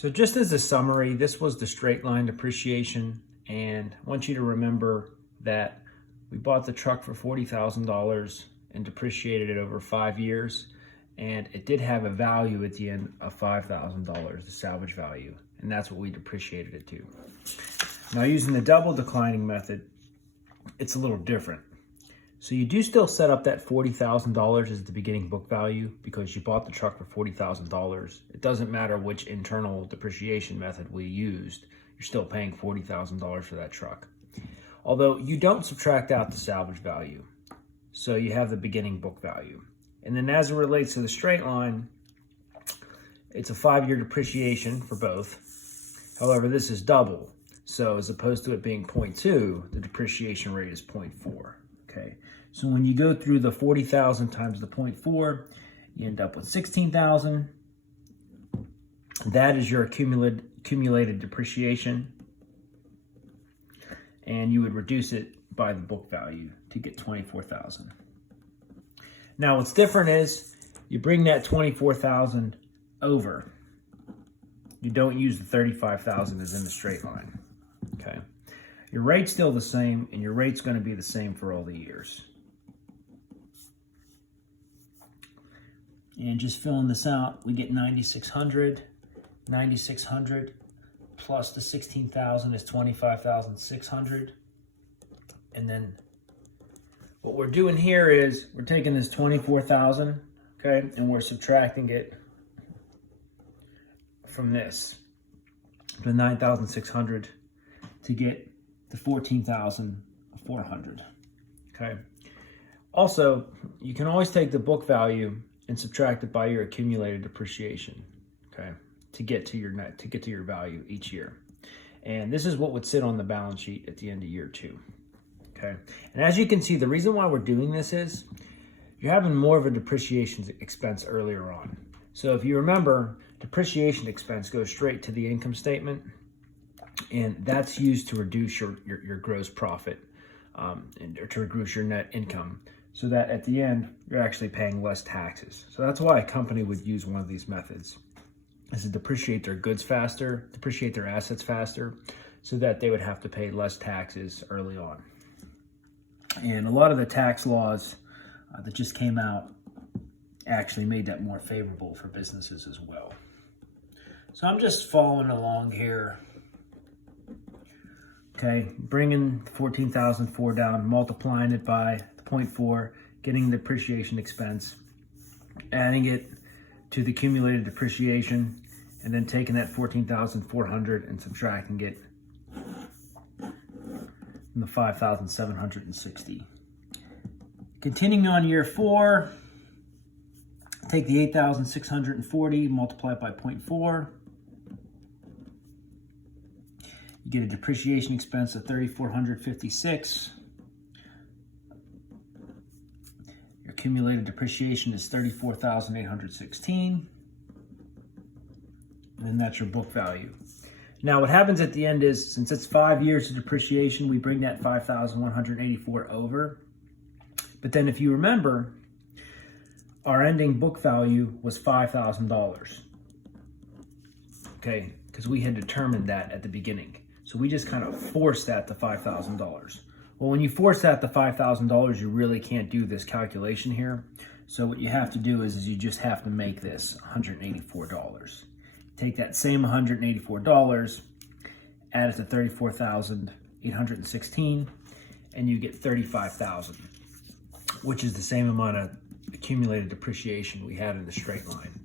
So just as a summary, this was the straight line depreciation, and I want you to remember that we bought the truck for $40,000 and depreciated it over 5 years, and it did have a value at the end of $5,000, the salvage value, and that's what we depreciated it to. Now, using the double declining method, it's a little different. So you do still set up that $40,000 as the beginning book value because you bought the truck for $40,000. It doesn't matter which internal depreciation method we used, you're still paying $40,000 for that truck. Although you don't subtract out the salvage value. So you have the beginning book value. And then as it relates to the straight line, it's a 5-year depreciation for both. However, this is double. So as opposed to it being 0.2, the depreciation rate is 0.4. Okay, so when you go through the 40,000 times the 0.4, you end up with 16,000. That is your accumulated depreciation. And you would reduce it by the book value to get 24,000. Now what's different is you bring that 24,000 over. You don't use the 35,000 as in the straight line. Okay. Your rate's still the same, and your rate's going to be the same for all the years. And just filling this out, we get 9,600. 9,600 plus the 16,000 is 25,600. And then what we're doing here is we're taking this 24,000, okay, and we're subtracting it from this, the 9,600, to get the 14,400. Okay. Also, you can always take the book value and subtract it by your accumulated depreciation. Okay, to get to your net, to get to your value each year. And this is what would sit on the balance sheet at the end of year 2. Okay. And as you can see, the reason why we're doing this is you're having more of a depreciation expense earlier on. So if you remember, depreciation expense goes straight to the income statement. And that's used to reduce your gross profit or to reduce your net income so that at the end, you're actually paying less taxes. So that's why a company would use one of these methods, is to depreciate their goods faster, depreciate their assets faster, so that they would have to pay less taxes early on. And a lot of the tax laws that just came out actually made that more favorable for businesses as well. So I'm just following along here. Okay, bringing 14,004 down, multiplying it by 0.4, getting the depreciation expense, adding it to the accumulated depreciation, and then taking that 14,400 and subtracting it from the 5,760. Continuing on year 4, take the 8,640, multiply it by 0.4. You get a depreciation expense of 3,456. Your accumulated depreciation is 34,816. And then that's your book value. Now what happens at the end is, since it's 5 years of depreciation, we bring that 5,184 over. But then if you remember, our ending book value was $5,000. Okay, because we had determined that at the beginning. So we just kind of forced that to $5,000. Well, when you force that to $5,000, you really can't do this calculation here. So what you have to do is you just have to make this $184. Take that same $184, add it to 34,816, and you get 35,000, which is the same amount of accumulated depreciation we had in the straight line.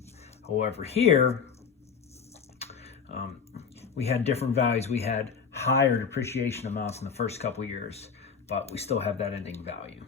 However, here, we had different values. We had higher depreciation amounts in the first couple years, but we still have that ending value.